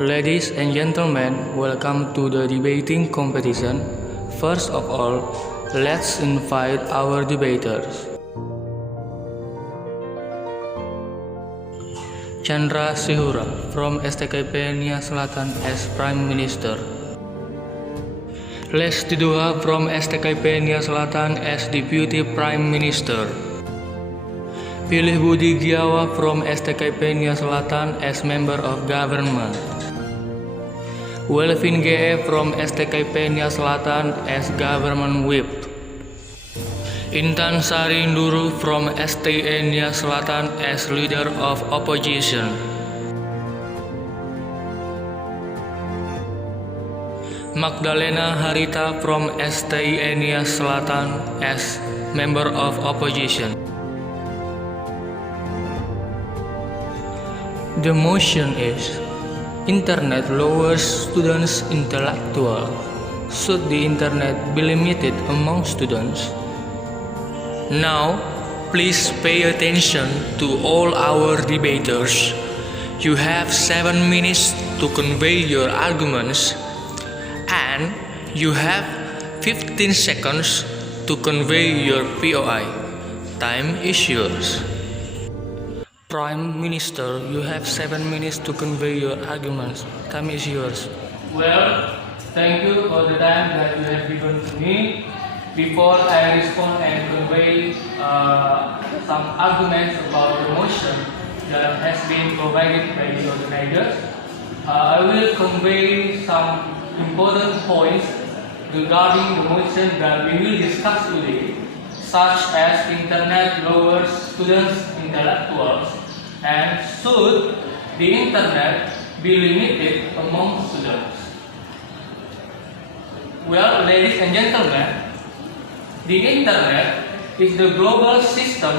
Ladies and gentlemen, welcome to the debating competition. First of all, let's invite our debaters. Chandra Sihura from STKP Nia Selatan as Prime Minister. Lesti Dua from STKP Nia Selatan as Deputy Prime Minister. Pilih Budi Giawa from STKP Nia Selatan as Member of Government. Welvin GE from STKP Nia Selatan as Government Whip. Intan Sari Nduru from STE Nia Selatan as Leader of Opposition. Magdalena Harita from STE Nia Selatan as Member of Opposition. The motion is: Internet lowers students' intellectual. Should the Internet be limited among students? Now, please pay attention to all our debaters. You have 7 minutes to convey your arguments, and you have 15 seconds to convey your POI. Time is yours. Prime Minister, you have 7 minutes to convey your arguments. Time is yours. Well, thank you for the time that you have given to me. Before I respond and convey some arguments about the motion that has been provided by the organizers, I will convey some important points regarding the motion that we will discuss today, such as Internet lowers students' intellectuals, and should the Internet be limited among students? Well, ladies and gentlemen, the Internet is the global system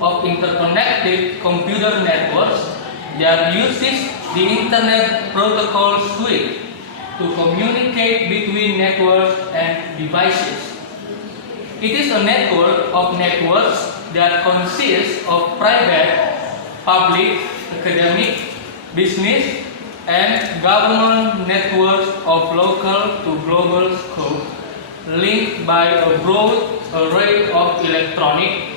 of interconnected computer networks that uses the Internet Protocol Suite to communicate between networks and devices. It is a network of networks that consists of private, public, academic, business, and government networks of local to global scope, linked by a broad array of electronic,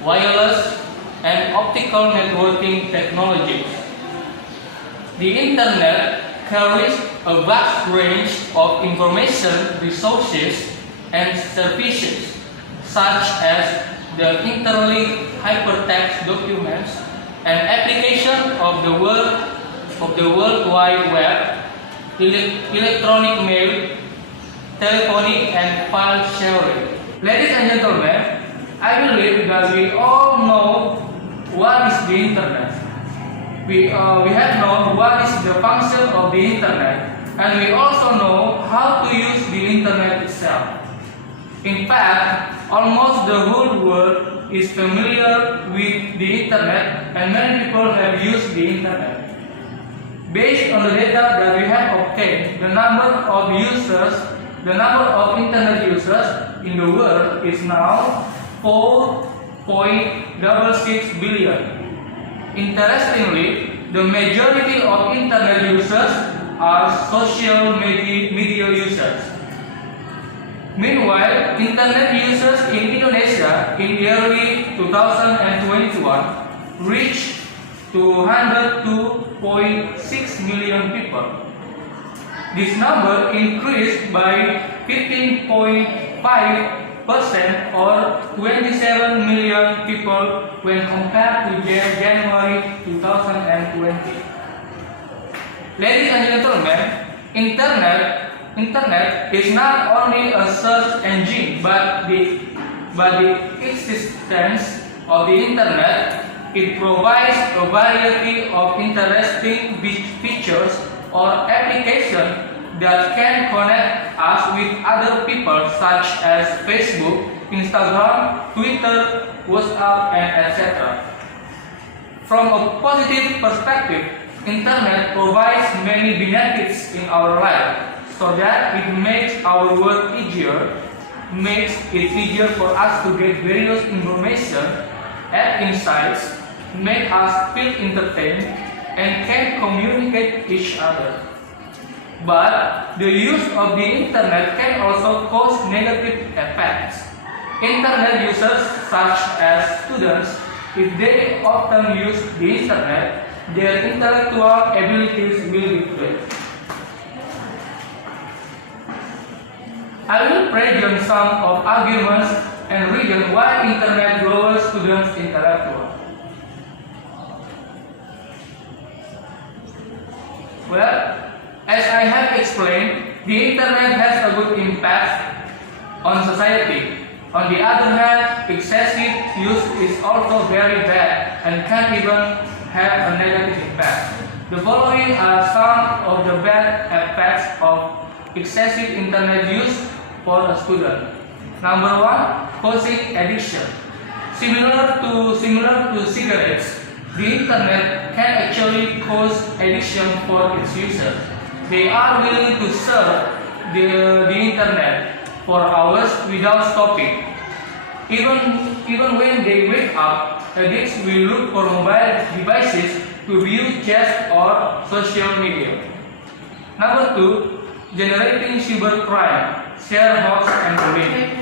wireless, and optical networking technologies. The Internet carries a vast range of information resources and services, such as the interlinked hypertext documents and application of the World Wide Web, electronic mail, telephonic and file sharing. Ladies and gentlemen, I believe that we all know what is the Internet. We have known what is the function of the Internet, and we also know how to use the Internet itself. In fact, almost the whole world is familiar with the Internet, and many people have used the Internet. Based on the data that we have obtained, the number of Internet users in the world is now 4.66 billion. Interestingly, the majority of Internet users are social media users. Meanwhile, Internet users in Indonesia in early 2021 reached 202.6 million people. This number increased by 15.5% or 27 million people when compared to January 2020. Ladies and gentlemen, Internet is not only a search engine, but the existence of the Internet, it provides a variety of interesting features or applications that can connect us with other people, such as Facebook, Instagram, Twitter, WhatsApp, and etc. From a positive perspective, Internet provides many benefits in our life, so that it makes our work easier, makes it easier for us to get various information and insights, make us feel entertained, and can communicate each other. But the use of the internet can also cause negative effects. Internet users such as students, if they often use the internet, their intellectual abilities will decrease. I will present some of arguments and reasons why internet lowers students' intellectual. Well, as I have explained, the internet has a good impact on society. On the other hand, excessive use is also very bad and can even have a negative impact. The following are some of the bad effects of excessive internet use for a student. Number one, causing addiction. Similar to cigarettes, the internet can actually cause addiction for its users. They are willing to surf the internet for hours without stopping. Even when they wake up, addicts will look for mobile devices to view chat or social media. Number two, generating cybercrime, share hoax and bullying.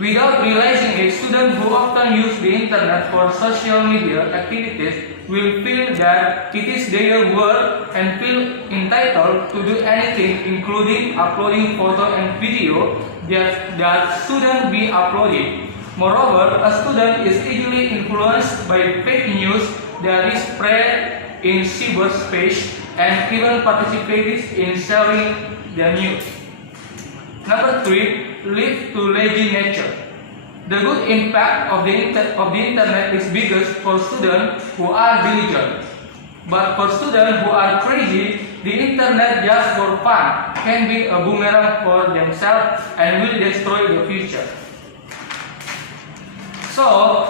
Without realizing it, students who often use the internet for social media activities will feel that it is their work and feel entitled to do anything, including uploading photo and video that shouldn't be uploaded. Moreover, a student is easily influenced by fake news that is spread in cyberspace and even participates in sharing the news. Number three, lead to lazy nature. The good impact of the internet is biggest for students who are diligent. But for students who are crazy, the internet just for fun can be a boomerang for themselves and will destroy the future. So,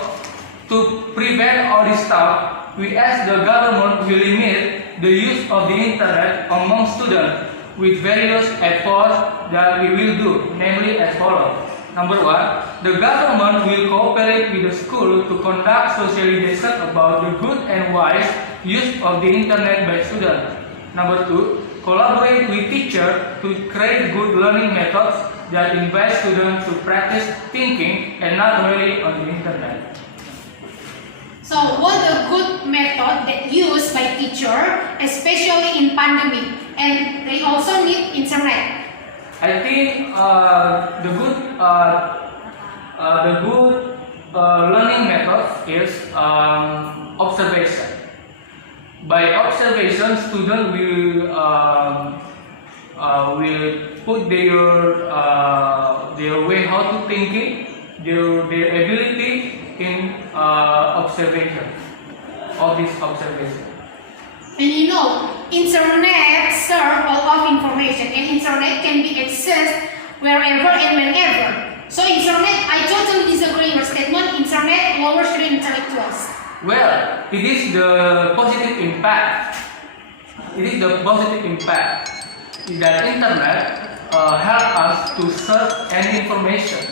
to prevent all this stuff, we ask the government to limit the use of the internet among students with various efforts that we will do, namely as follows. Number one, the government will cooperate with the school to conduct socialization about the good and wise use of the internet by students. Number two, collaborate with teachers to create good learning methods that invite students to practice thinking and not really on the internet. So, what a good method that used by teacher, especially in pandemic, and they also need internet. I think the good learning method is observation. By observation, students will put their way how to thinking, their ability in observation of this observation. And you know, internet serves all of information, and internet can be accessed wherever and whenever. So internet, I totally disagree with your statement. Internet lowers student intellectuals. Well, it is the positive impact. It is the positive impact that internet help us to search any information.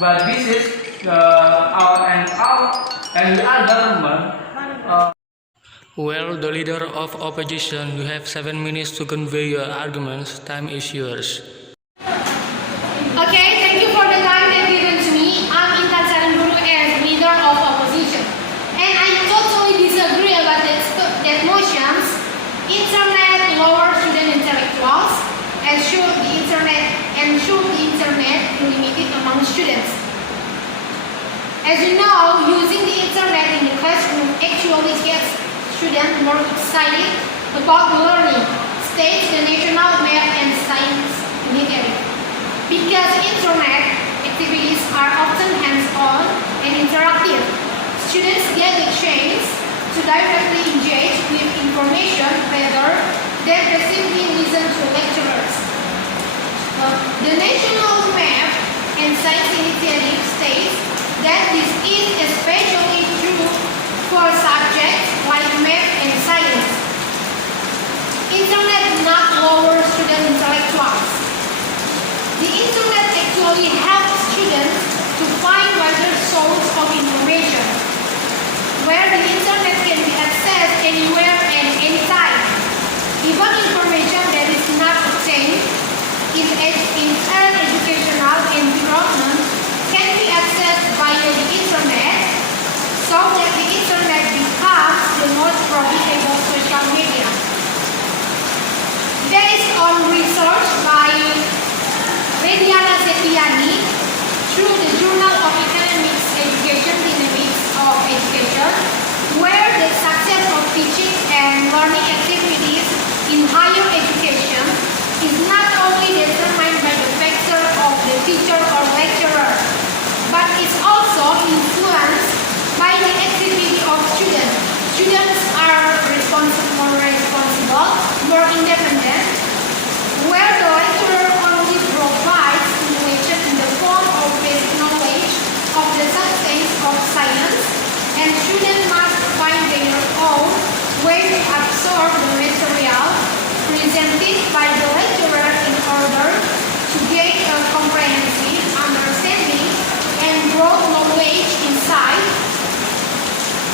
But this is our government. Well, the leader of opposition, you have 7 minutes to convey your arguments. Time is yours. Okay, thank you for the time that given to me. I'm Untitled as leader of opposition, and I totally disagree about that motions. Internet lowers student intellectuals, and should the internet be limited among students. As you know, using the internet in the classroom actually gets students more excited about learning, states the national math and science unitary. Because internet activities are often hands-on and interactive, students get the chance to directly engage with information rather than passively listen to lecturers. The National Math and Science Initiative states that this is especially true for subjects like math and science. Internet does not lower student intellectuals. The internet actually helps students to find wider sources of information, where the internet can be accessed anywhere and anytime. teaching and learning activities in higher education is not only determined by the factor of the teacher or lecturer, but is also influenced by the activity of students. Students are more responsible, more independent, where the lecturer only provides information in the form of basic knowledge of the substance of science, and students must find their own way to absorb the material presented by the lecturer in order to gain a comprehensive understanding and broad knowledge inside.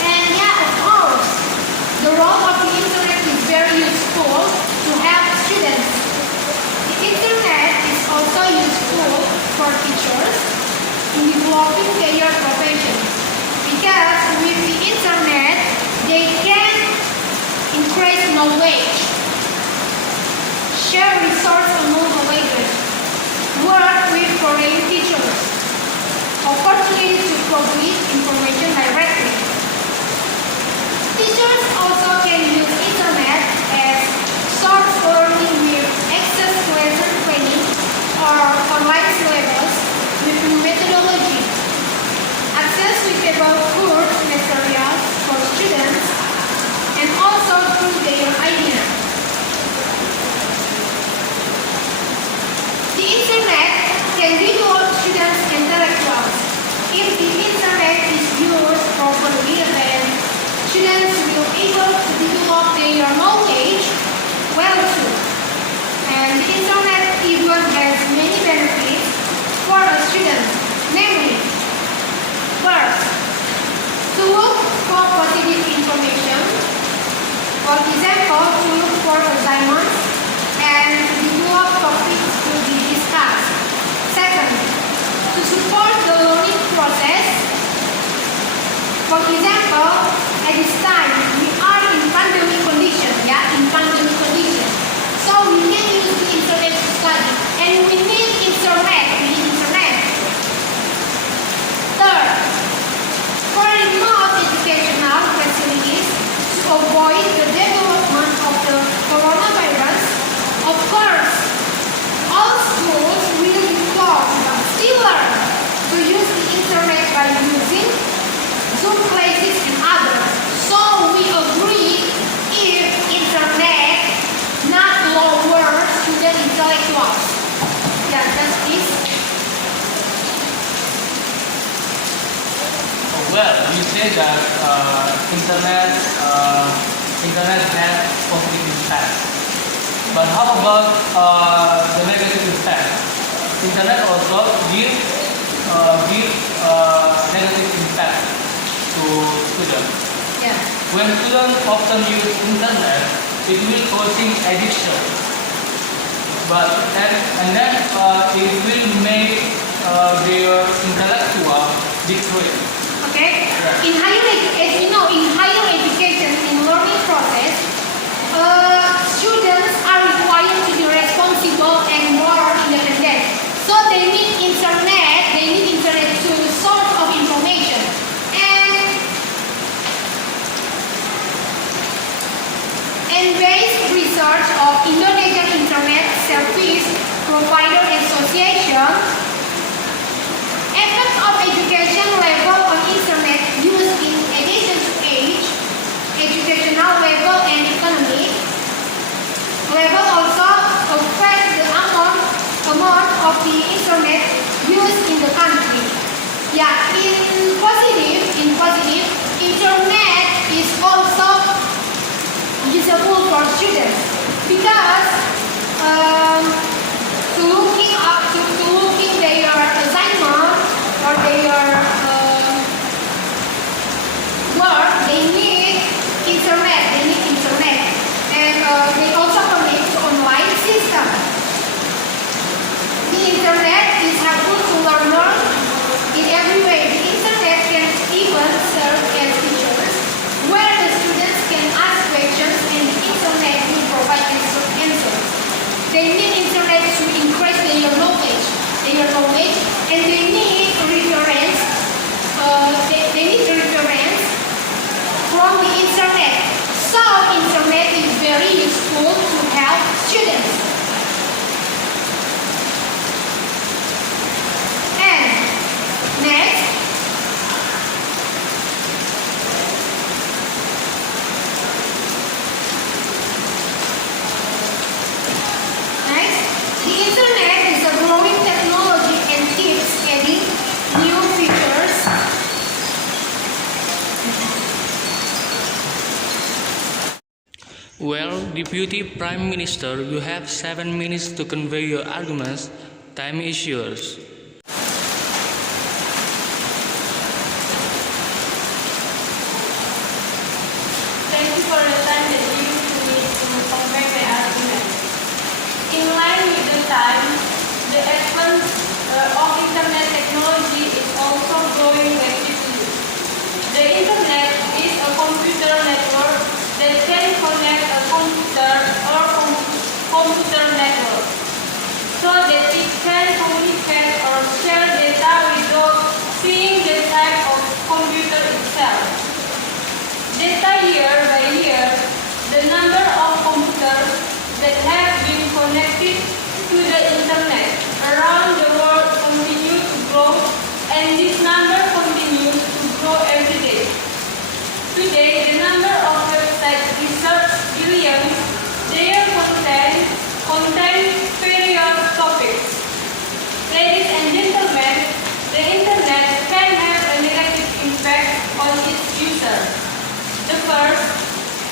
And yeah, of course, the role of the internet is very useful to help students. The internet is also useful for teachers in developing their profession, because with the internet they can increase knowledge, share resources among colleagues, work with foreign teachers, opportunity to publish information directly. Teachers also can use internet as source learning with access to lesson planning or online syllabus with new methodology, access suitable course materials for students, and also through their ideas. The internet can develop students' intellectuals. If the internet is used properly, then students will be able to develop their knowledge well too. And the internet even has many benefits for a student, namely, first, to look for positive information, for example, to look for assignments and develop topics to be discussed. Second, to support the learning process. For example, at this time we are in pandemic condition, so we can use the internet to study, and we need internet. Third, for remote educational facilities to avoid the development of the coronavirus. Of course, all schools will be closed, but still learn to use the internet by using Zoom classes and others. So we agree if internet not lower student intellectuals. Yeah, that's this. Well, you say that internet has positive impact. But how about the negative impact? Internet also give negative impact to students. Yeah. When students often use internet, it will causing addiction. And then it will make their intellectual decrease. Okay. In higher education, in learning process, students are required to be responsible and more independent. So they need internet. To source of information. And based research of Indonesian Internet Service Provider Association, effects of education level on internet use in addition to age, educational level and economic level also affect the amount of the internet used in the country. Yeah, in positive, internet is also useful for students because to looking their assignment or their work, they need internet. And they also connect to online system. The internet is helpful to learners in every way. The internet can even serve as teachers, where the students can ask questions and the internet will provide answers. They need internet to increase their knowledge, and they need reference. They need reference from the internet. So Well, Deputy Prime Minister, you have 7 minutes to convey your arguments. Time is yours. Thank you for the time that you used to me to convey my argument. In line with the time, the advance of internet technology is also growing rapidly. The internet is a computer network that can connect a computer or computer network so that it can communicate or share data without seeing the type of computer itself. Data year by year, the number of computers that have been connected to the internet around the world continue to grow, and this number continues to grow every day. Today, the number of websites research billions. Their contain various topics. Ladies and gentlemen, the internet can have a negative impact on its user. The first,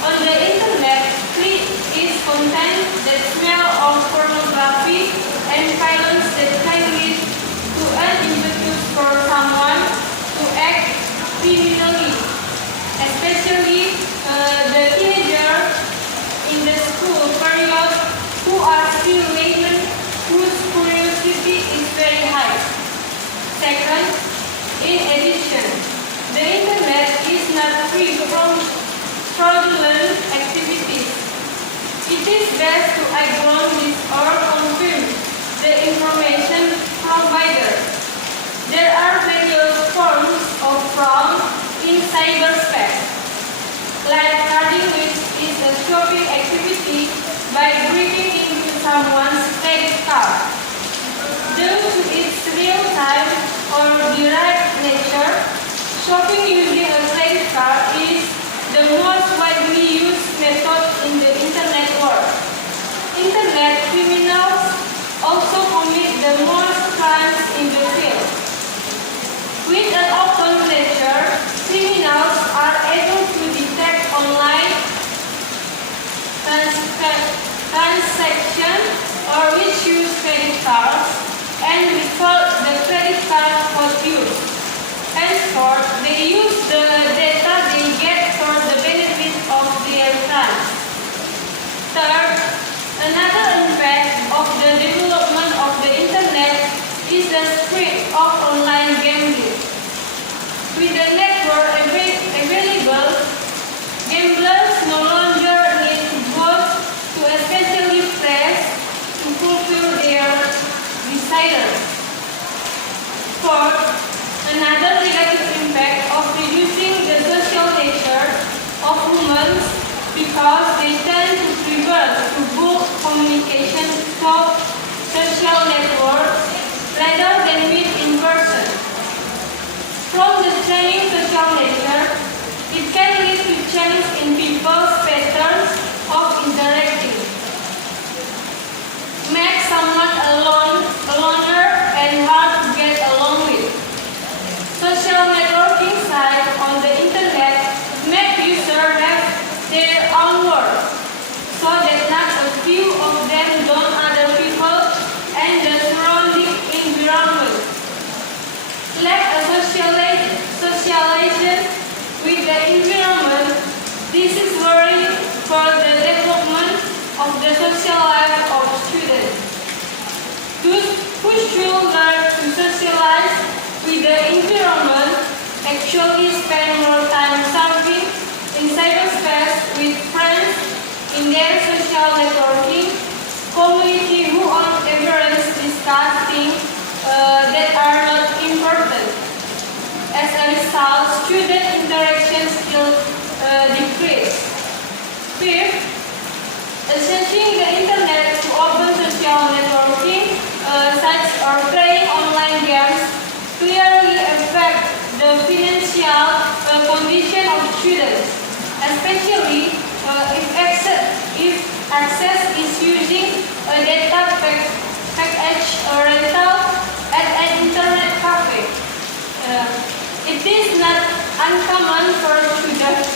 on the internet, is content that smell of pornography and violence that can lead to an impetus for someone to act criminally, especially the teenagers in the school period who are still laymen, whose curiosity is very high. Second, in addition, the internet is not free from fraudulent activities. It is best to acknowledge or confirm the information provided. There are various forms of fraud in cyberspace, like carding, which is a shopping activity by breaking into someone's credit card. Due to its real-time or direct nature, shopping using a credit card is the most widely used method in the internet world. Internet criminals also commit the most crimes in the field. With an open ledger, criminals are able to detect online transactions or misuse credit cards and record the credit card was used. Henceforth, they use the data they get for the benefit of their crimes. Third, another impact of the development of the internet is the spread of online gambling. With the network available, gamblers no longer need to go to a specialist place to fulfill their desires. Fourth, another negative impact of reducing the social nature of humans because they tend to prefer to book communication through social networks rather than meet in person. From the changing social nature, it can lead to change in people's patterns of interacting. Make someone loner and hard to get along with. Social networking sites on the internet make users have their own world, so that not a few of them don't other people and the surrounding environment. Lack a socialization with the environment. This is worrying for the development of the social life of students. Those who should learn to socialize with the environment actually spend more time surfing in cyberspace with friends in their social networking community who on average discuss things that are not important. As a result, student interaction skills decrease. Fifth, accessing the internet to open social networking sites or playing online games clearly affect the financial condition of students, especially if access is using a data package or rental at an internet cafe. It is not uncommon for students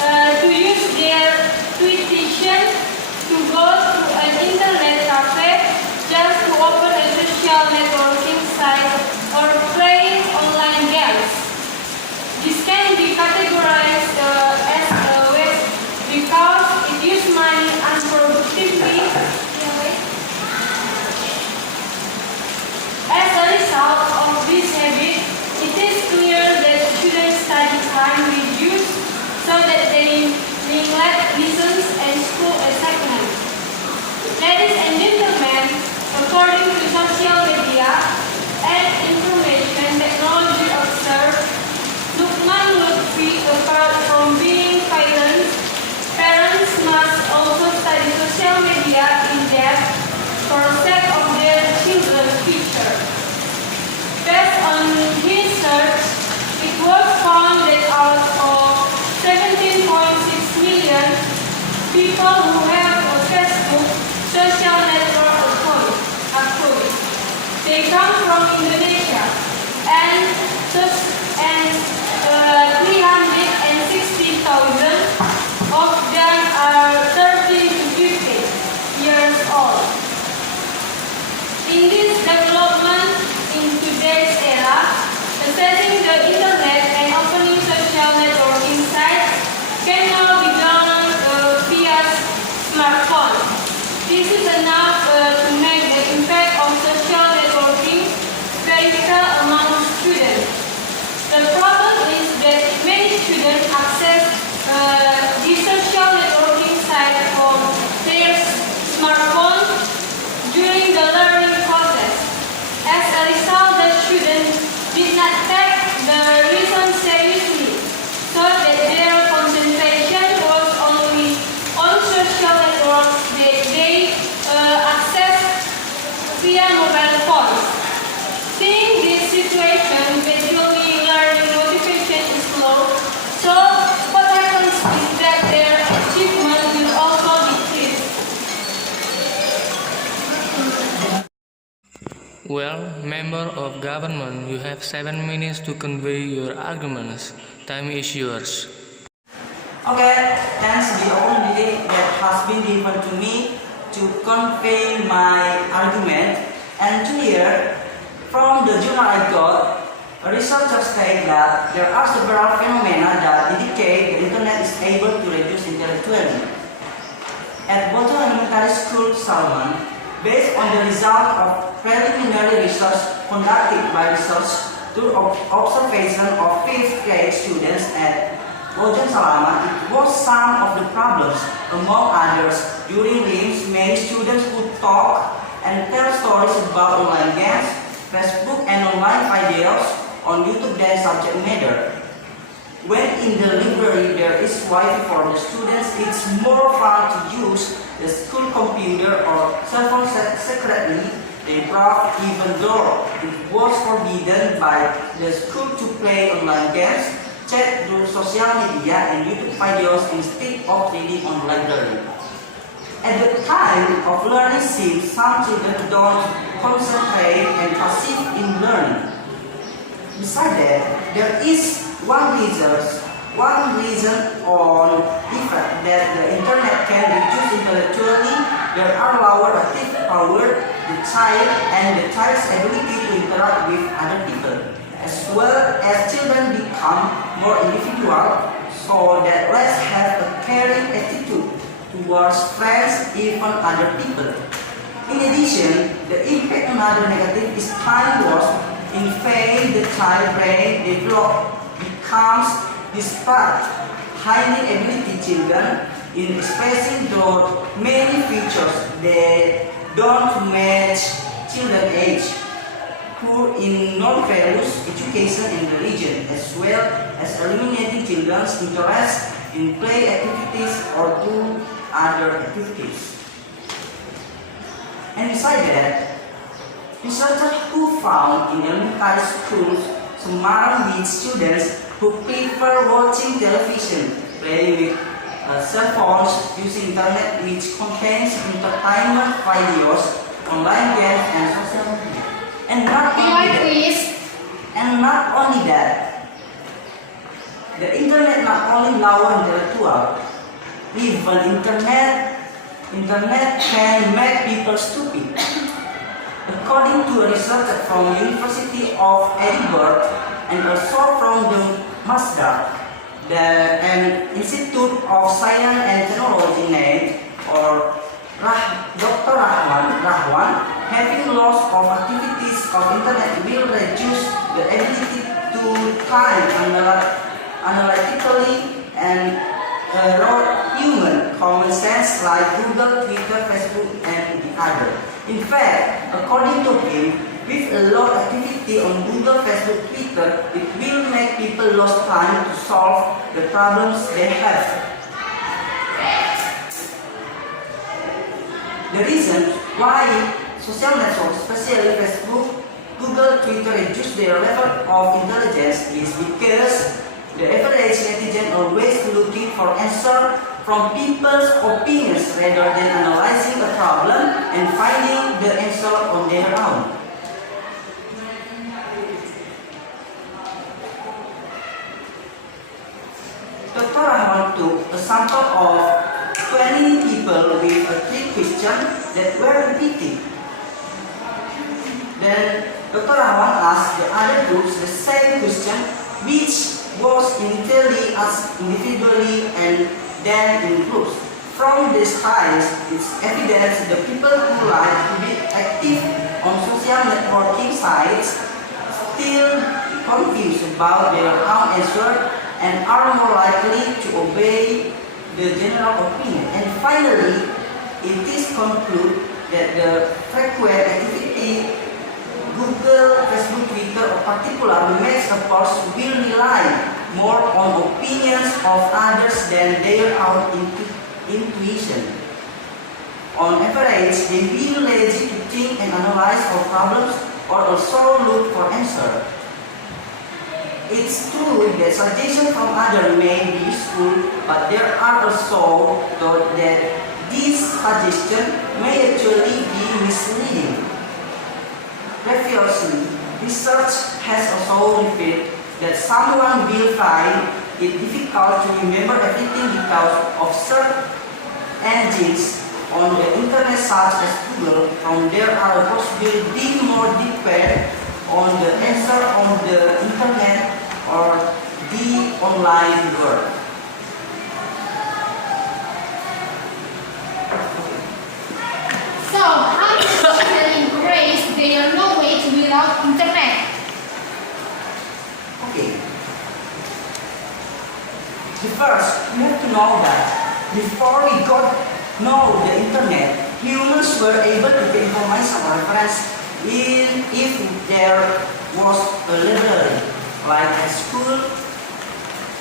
to use their tuition to go to an internet cafe just to open a social networking site or play online games. This can be categorized as a waste because it uses money unproductively. As a result of this habit, it is clear that students' study time reduced so that they neglect lessons and school assignments. Ladies and gentlemen, according to social media and information technology observed, Lukman Lutfi, apart from being parents must also study social media in depth for the sake of their children's future. Based on research, it was found that out of 17.6 million people who have a Facebook social network account, they come from Indonesia, and 360,000 of them are 13 to 15 years old. In this development in today's era, accessing the internet and opening social networking sites can now be done via smartphone. This is enough to make the impact of social networking very clear among students. The problem is that many students access these social networking sites from their smartphone during the learning process. As a result, the students did not take the lesson seriously, so that their concentration was only on social networks that they access via mobile phones. Seeing this situation, gradually learning motivation is low, so what happens is that their achievement will also decrease. Well, member of government, you have 7 minutes to convey your arguments. Time is yours. Okay, thanks the opportunity that has been given to me to convey my argument. And here, from the journal I got, researchers state that there are several phenomena that indicate the internet is able to reduce intellectually. At Botol Elementary School, Salman, based on the result of preliminary research conducted by research through observation of 5th grade students at Bojan Salama, it was some of the problems, among others, during which many students would talk and tell stories about online games, Facebook and online videos on YouTube their subject matter. When in the library there is Wi-Fi for the students, it's more fun to use the school computer or cell phone secretly. They brought, even though it was forbidden by the school to play online games, chat through social media and YouTube videos instead of reading on library. At the time of learning seems some children don't concentrate and passive in learning. Besides that, there is one reason on effect that the internet can reduce intellectually. There are lower active power, the child and the child's ability to interact with other people, as well as children become more individual, so that less have a caring attitude towards friends, even other people. In addition, the impact another negative is time loss. In fact, the child brain development becomes distraught, highly ability children in expressing those many features that don't match children's age, poor in non-values, education and religion, as well as eliminating children's interest in play activities or do other activities. And besides that, researchers who found in elementary schools Semarang with students who prefer watching television, playing with cell phones, using internet which contains entertainment videos, online games and social media. And not only that, the internet not only lower intellectual, Even internet can make people stupid. According to a research from University of Edinburgh and also from the Mazda, an Institute of Science and Technology named Dr. Rahwan, having loss of activities of internet will reduce the ability to think analytically and human common sense like Google, Twitter, Facebook, and the other. In fact, according to him, with a lot of activity on Google, Facebook, Twitter, it will make people lose time to solve the problems they have. The reason why social networks, especially Facebook, Google, Twitter, reduce their level of intelligence is because the average netizen always looking for answer from people's opinions rather than analyzing a problem and finding the answer on their own. Dr. Rahman took a sample of 20 people with a 3 questions that were repeating. Then Dr. Rahman asked the other groups the same question, which was initially asked individually and then in groups. From these findings, it's evident the people who like to be active on social networking sites still confused about their own answer and are more likely to obey the general opinion. And finally, it is concluded that the frequent activity Google, Facebook, Twitter, in particular, makes a person will rely more on opinions of others than their own intuition. On average, they will lazy to think and analyze for problems or also look for answers. It's true that suggestions from others may be useful, but there are also thought that these suggestions may actually be misleading. Previously, research has also revealed that someone will find it difficult to remember everything because of search engines on the internet such as Google, and there are possibly more depend on the answer on the internet or the online world. So, how can students increase their knowledge without internet? Okay. First, you have to know that before we know the internet, humans were able to get information or reference if there was a library, like a school,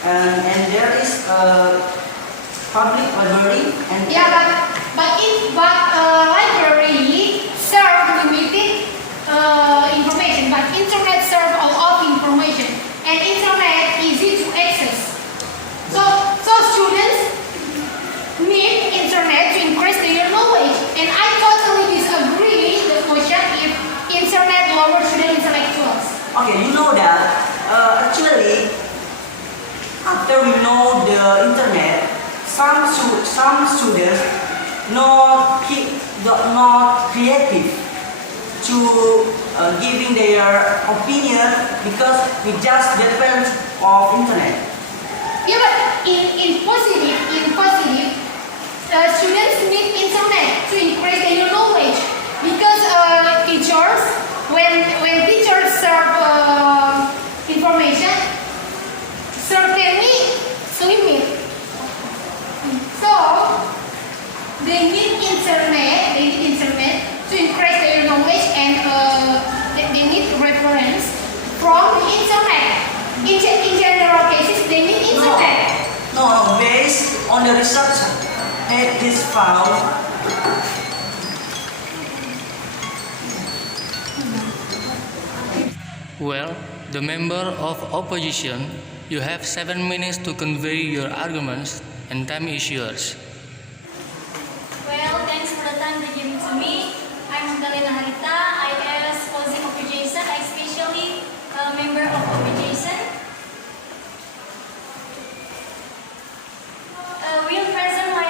and there is a public library. And Yeah, but library serve limited information, but internet serve a lot of information, and internet easy to access. So students need internet to increase their knowledge, and I totally disagree the question if internet lowers student intellectuals. Okay, you know that actually after we know the internet, some students not creative to giving their opinion because we just depend on internet. Yeah, but in positive, students need internet to increase their knowledge because teachers, when teachers serve information, serve their limit. So they need internet to increase their knowledge, and they need reference from the internet. In general cases, they need internet. No, based on the research it is found Well, the member of opposition, you have 7 minutes to convey your arguments, and time is yours. Well, thanks for the time that given to me. I'm Magdalena Harita. I am opposing opposition, especially a member of opposition. Will present my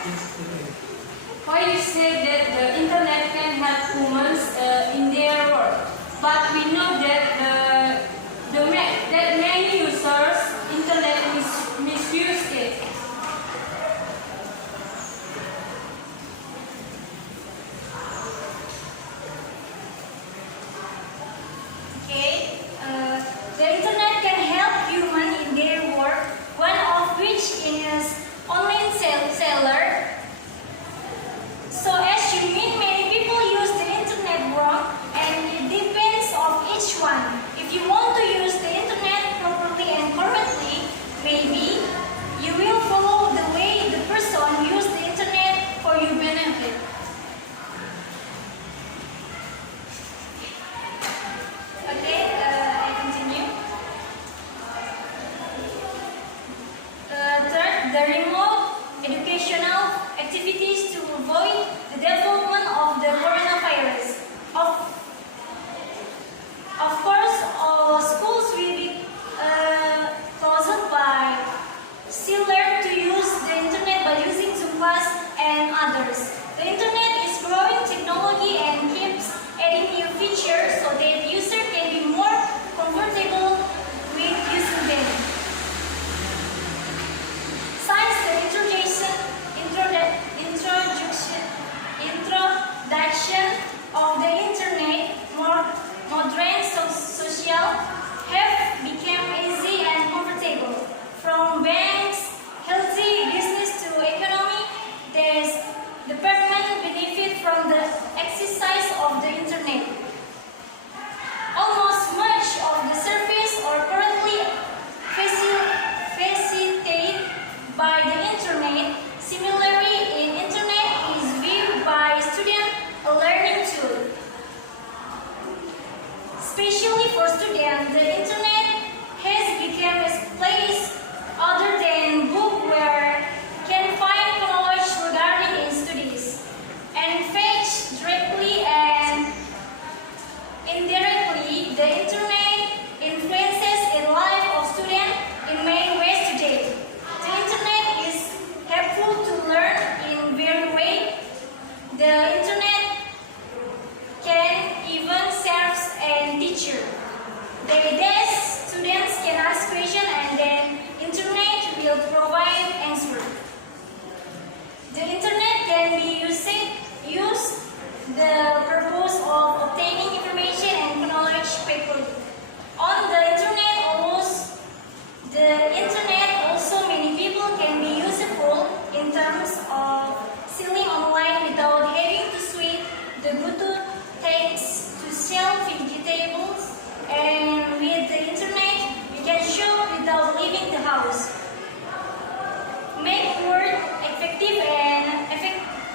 Why you say that the internet can help humans in their work, but we know that that many users internet misuse it. Okay, the internet can help humans in their work. One of which is online seller. So as you mean, many people use the internet wrong, and it depends on each one. If you want to use the internet properly and correctly, maybe you will follow the way the person use the internet for your benefit. Okay, I continue. Third, the remote educational activities to avoid the development of the coronavirus. Of course, all schools will be closed by still learn to use the internet by using Zoom class and others. The internet is growing technology and keeps adding new features so that user can be more comfortable with using them. Since the introduction of the internet, modern social have become easy and comfortable. From banks, healthy business to economy, the department benefit from the exercise of the internet. Almost much of the service are currently facilitated by the internet. Similarly, internet is viewed by students a learning tool. Especially for students, the internet has become a place other than book where can find knowledge regarding in studies and fetch directly and indirectly. The internet influences the life of students in many ways today. The internet is helpful to learn in very way. The internet can even serve as teacher. These students can ask questions and then internet will provide answer. The internet can be used the purpose of obtaining information and knowledge quickly. On the internet also many people can be useful in terms of selling online without having to switch the Bluetooth takes to sell vegetables, and with the internet you can shop without leaving the house. Make work effective and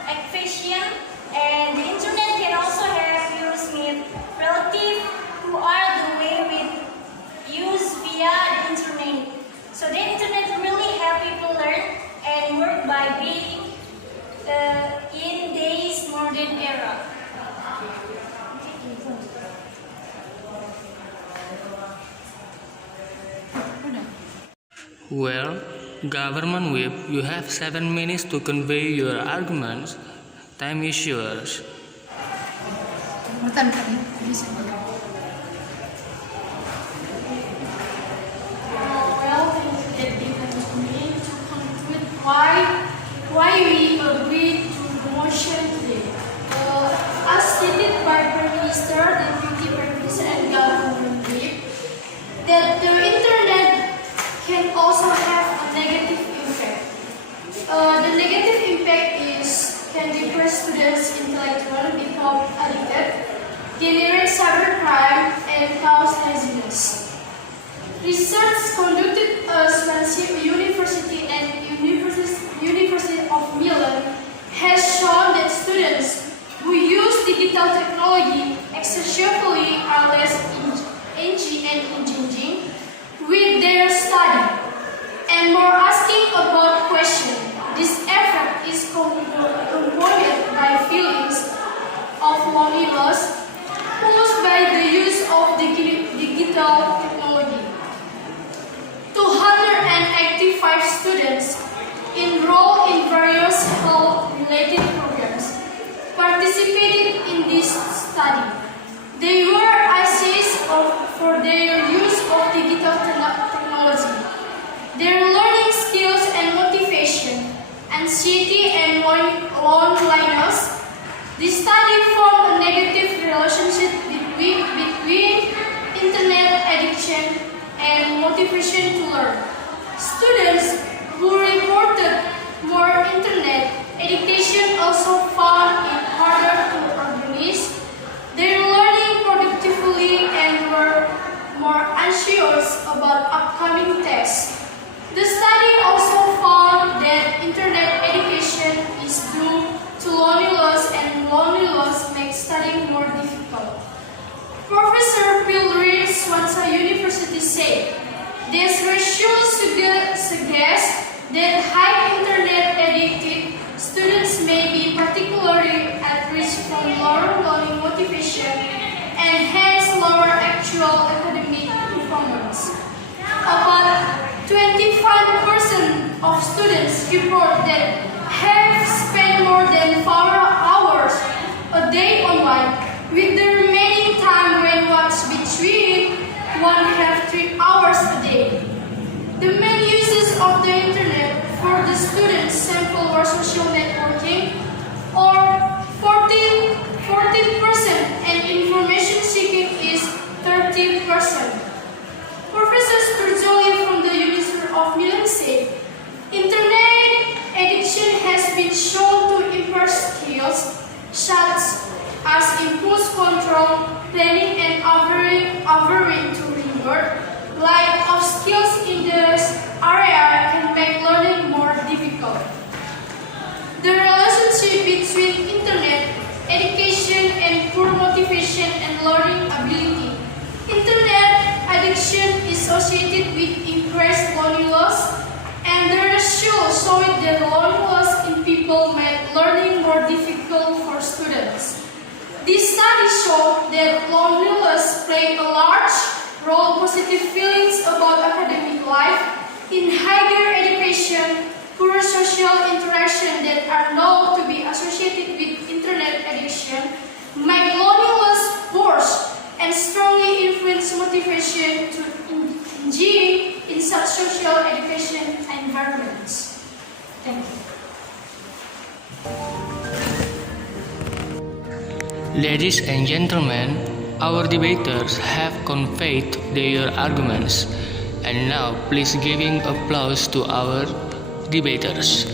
efficient, and the internet can also help you meet relatives who are the way with use via the internet. So the internet really help people learn and work by being in today's modern era. Well, Government Whip, you have 7 minutes to convey your arguments. Time is yours. It depends on me to conclude why we agreed to the motion today. As stated by Prime Minister, Deputy Prime Minister, and Government Whip, that the internet can also have a negative impact. The negative impact can depress students intellectually, become addicted, generate cybercrime, and cause laziness. Research conducted at Swansea University and University of Milan has shown that students who use digital technology excessively are less engaging with their study and more asking about questions. This effect is compounded by feelings of loneliness caused by the use of digital technology. 285 students enrolled in various related programs participated in this study. They were assessed for their use of digital technology, their learning skills and motivation, anxiety and loneliness. The study found a negative relationship between internet addiction and motivation to learn. Students who reported more internet education also found it harder to organize their learning productively and were more anxious about upcoming tests. The study also found that internet education is due to loneliness and loneliness makes studying more difficult. Professor Bill Reed, Swansea University said, this research suggests that high internet addicted students may be particularly at risk from lower learning motivation and hence lower actual academic performance. About 25% of students report that have spent more than 4 hours a day online, with the remaining time when watched between 1.5–3 hours a day. The main uses of the internet for the students sample were social networking, or 14%, and information seeking is 30%. Professor Sturgoli from the University of Milan said, internet addiction has been shown to impair skills such as impulse control, planning and adhering to reward. Lack of skills in this area can make learning more difficult. The relationship between internet education and poor motivation and learning ability. Internet addiction is associated with increased loneliness, and the research showed that loneliness in people made learning more difficult for students. This study showed that loneliness played a large role positive feelings about academic life in higher education, poor social interaction that are known to be associated with internet addiction, make loneliness worse, and strongly influence motivation to engage in such social education environments. Thank you. Ladies and gentlemen, our debaters have conveyed their arguments, and now please giving applause to our debaters.